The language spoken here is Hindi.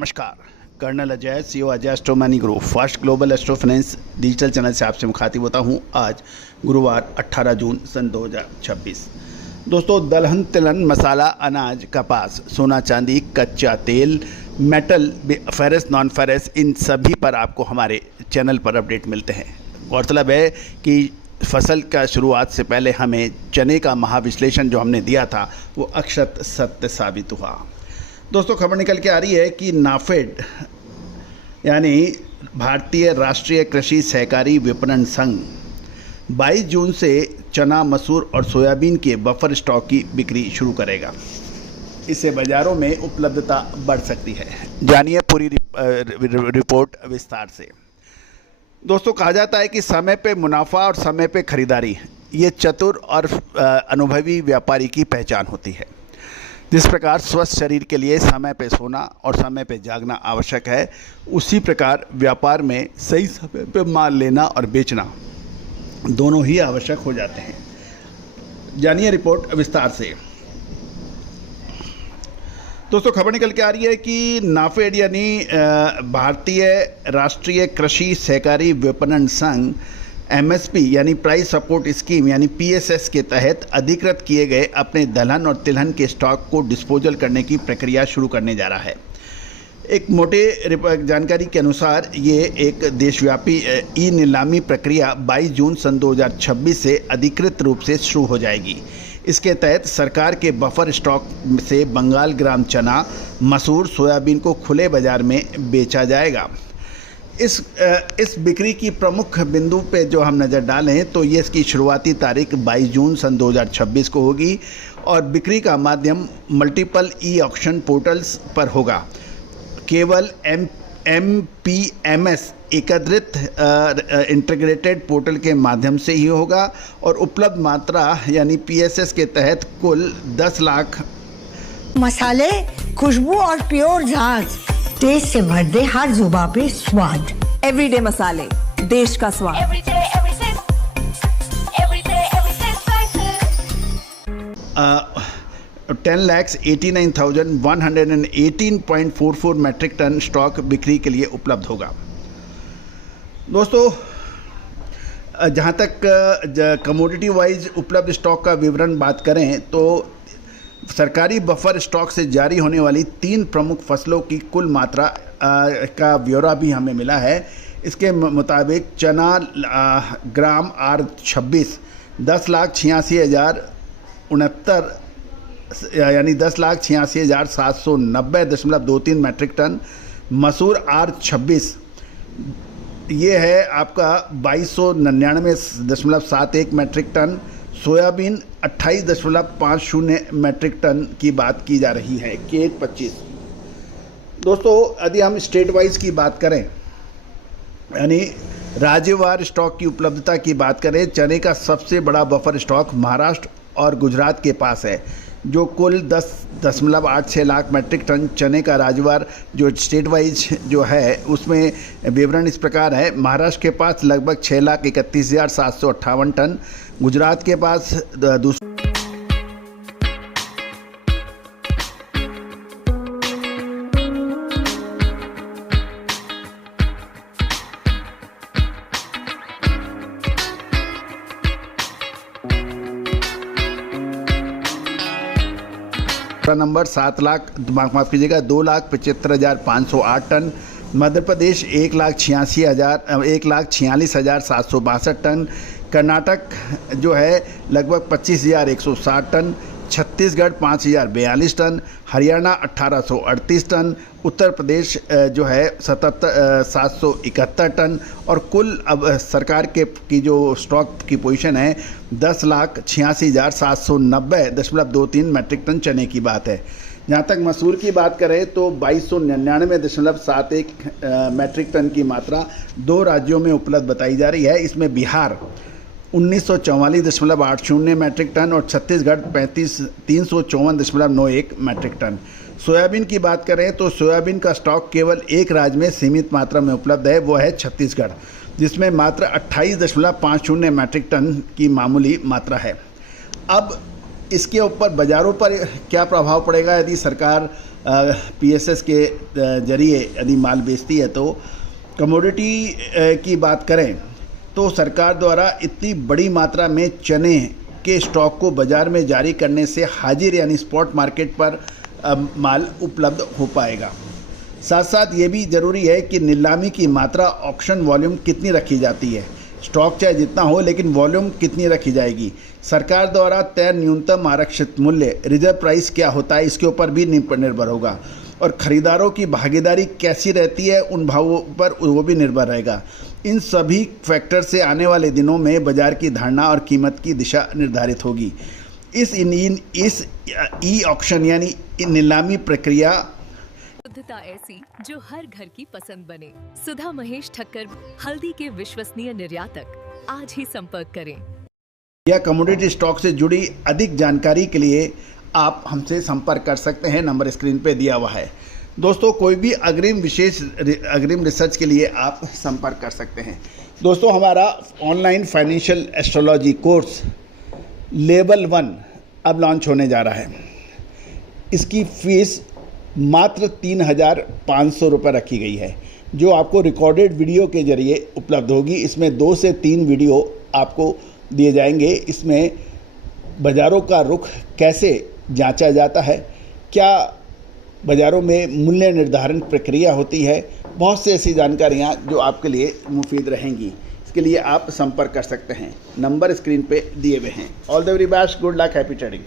नमस्कार, colonel Ajay, CEO Ajay Astro Money Group first global Astro Finance digital channel से आपसे मुखातिब होता हूं। आज गुरुवार 18 जून सन 2026। दोस्तों, दलहन, तिलहन, मसाला, अनाज, कपास, सोना चांदी, कच्चा तेल, मेटल, फेरस, नॉन फेरस, इन सभी पर आपको हमारे चैनल पर अपडेट मिलते हैं। गौरतलब है कि फसल का शुरुआत से पहले हमें चने का महाविश्लेषण जो हमने दिया था वो अक्षत सत्य साबित हुआ। दोस्तों, खबर निकल के आ रही है कि नाफेड यानी भारतीय राष्ट्रीय कृषि सहकारी विपणन संघ 22 जून से चना, मसूर और सोयाबीन के बफर स्टॉक की बिक्री शुरू करेगा। इससे बाज़ारों में उपलब्धता बढ़ सकती है। जानिए पूरी रिपोर्ट विस्तार से। दोस्तों, कहा जाता है कि समय पे मुनाफा और समय पे खरीदारी, ये चतुर और अनुभवी व्यापारी की पहचान होती है। जिस प्रकार स्वस्थ शरीर के लिए समय पे सोना और समय पे जागना आवश्यक है, उसी प्रकार व्यापार में सही समय पे माल लेना और बेचना दोनों ही आवश्यक हो जाते हैं। जानिए रिपोर्ट विस्तार से। दोस्तों, खबर निकल के आ रही है कि नाफेड यानी भारतीय राष्ट्रीय कृषि सहकारी विपणन संघ MSP यानी प्राइस सपोर्ट स्कीम यानी PSS के तहत अधिकृत किए गए अपने दलहन और तिलहन के स्टॉक को डिस्पोजल करने की प्रक्रिया शुरू करने जा रहा है। एक मोटे जानकारी के अनुसार ये एक देशव्यापी ई नीलामी प्रक्रिया 22 जून सन 2026 से अधिकृत रूप से शुरू हो जाएगी। इसके तहत सरकार के बफर स्टॉक से बंगाल ग्राम चना, मसूर, सोयाबीन को खुले बाजार में बेचा जाएगा। इस बिक्री की प्रमुख बिंदु पे जो हम नज़र डालें तो ये इसकी शुरुआती तारीख 22 जून सन 2026 को होगी और बिक्री का माध्यम मल्टीपल ई ऑक्शन पोर्टल्स पर होगा। केवल MPMS एकत्रित इंटीग्रेटेड पोर्टल के माध्यम से ही होगा और उपलब्ध मात्रा यानी PSS के तहत कुल 10 लाख मसाले, खुशबू और प्योर झांझ, टेस्ट से भर दे हर जुबां पे स्वाद। एवरीडे मसाले, देश का स्वाद। 10,89,118.44 मैट्रिक टन स्टॉक बिक्री के लिए उपलब्ध होगा। दोस्तों, जहाँ तक कमोडिटी वाइज उपलब्ध स्टॉक का विवरण बात करें तो सरकारी बफर स्टॉक से जारी होने वाली 3 प्रमुख फसलों की कुल मात्रा का ब्यौरा भी हमें मिला है। इसके मुताबिक चना ग्राम R26 10,86,069 यानी 10,86,790.23 मैट्रिक टन, मसूर R26 ये है आपका 2299.71 metric ton, soybean 28.50 metric ton की बात की जा रही है। K 25। दोस्तों, यदि हम स्टेट वाइज की बात करें यानी राज्यवार स्टॉक की उपलब्धता की बात करें, चने का सबसे बड़ा बफर स्टॉक महाराष्ट्र और गुजरात के पास है जो कुल 10.86 लाख मैट्रिक टन चने का राज्यवार जो स्टेट वाइज जो है उसमें विवरण इस प्रकार है। महाराष्ट्र के पास लगभग 6,31,758 टन, गुजरात के पास number 2,75,508 ton, Madhya Pradesh 1,46,762 ton, Karnataka जो है लगभग 25,160 ton, Chhattisgarh 5,042 ton, Haryana 1,838 ton, Uttar Pradesh जो है 771 टन और कुल अब सरकार की जो स्टॉक की पोजीशन है 10,86,790.23 मैट्रिक टन चने की बात है। जहाँ तक मसूर की बात करें तो 2299.71 मैट्रिक टन की मात्रा 2 राज्यों में उपलब्ध बताई जा रही है। इसमें बिहार 1944.80 मैट्रिक टन और छत्तीसगढ़ 354.91 मैट्रिक टन। सोयाबीन की बात करें तो सोयाबीन का स्टॉक केवल एक राज्य में सीमित मात्रा में उपलब्ध है, वो है छत्तीसगढ़, जिसमें मात्र 28.50 मैट्रिक टन की मामूली मात्रा है। अब इसके ऊपर बाज़ारों पर क्या प्रभाव पड़ेगा यदि सरकार PSS के जरिए यदि माल बेचती है तो कमोडिटी की बात करें तो सरकार द्वारा इतनी बड़ी मात्रा में चने के स्टॉक को बाज़ार में जारी करने से हाजिर यानी स्पॉट मार्केट पर माल उपलब्ध हो पाएगा। साथ साथ ये भी ज़रूरी है कि नीलामी की मात्रा ऑक्शन वॉल्यूम कितनी रखी जाती है। स्टॉक चाहे जितना हो लेकिन वॉल्यूम कितनी रखी जाएगी। सरकार द्वारा तय न्यूनतम आरक्षित मूल्य रिजर्व प्राइस क्या होता है इसके ऊपर भी निर्भर होगा और ख़रीदारों की भागीदारी कैसी रहती है उन भावों पर वो भी निर्भर रहेगा। इन सभी फैक्टर से आने वाले दिनों में बाज़ार की धारणा और कीमत की दिशा निर्धारित होगी। इस ई ऑक्शन यानी नीलामी प्रक्रिया शुद्धता ऐसी जो हर घर की पसंद बने। सुधा महेश ठक्कर, हल्दी के विश्वसनीय निर्यातक। आज ही संपर्क करें। या कमोडिटी स्टॉक से जुड़ी अधिक जानकारी के लिए आप हमसे संपर्क कर सकते हैं, नंबर स्क्रीन पे दिया हुआ है। दोस्तों कोई भी अग्रिम रिसर्च के लिए आप संपर्क कर सकते हैं। दोस्तों हमारा online financial astrology course level 1 अब लॉन्च होने जा रहा है। इसकी फ़ीस मात्र 3,500 रुपये रखी गई है, जो आपको रिकॉर्डेड वीडियो के ज़रिए उपलब्ध होगी। इसमें 2 से 3 वीडियो आपको दिए जाएंगे। इसमें बाज़ारों का रुख कैसे जांचा जाता है, क्या बाज़ारों में मूल्य निर्धारण प्रक्रिया होती है, बहुत सी ऐसी जानकारियाँ जो आपके लिए मुफीद रहेंगी। इसके लिए आप संपर्क कर सकते हैं, नंबर स्क्रीन पे दिए हुए हैं। All the very best, good luck, happy trading.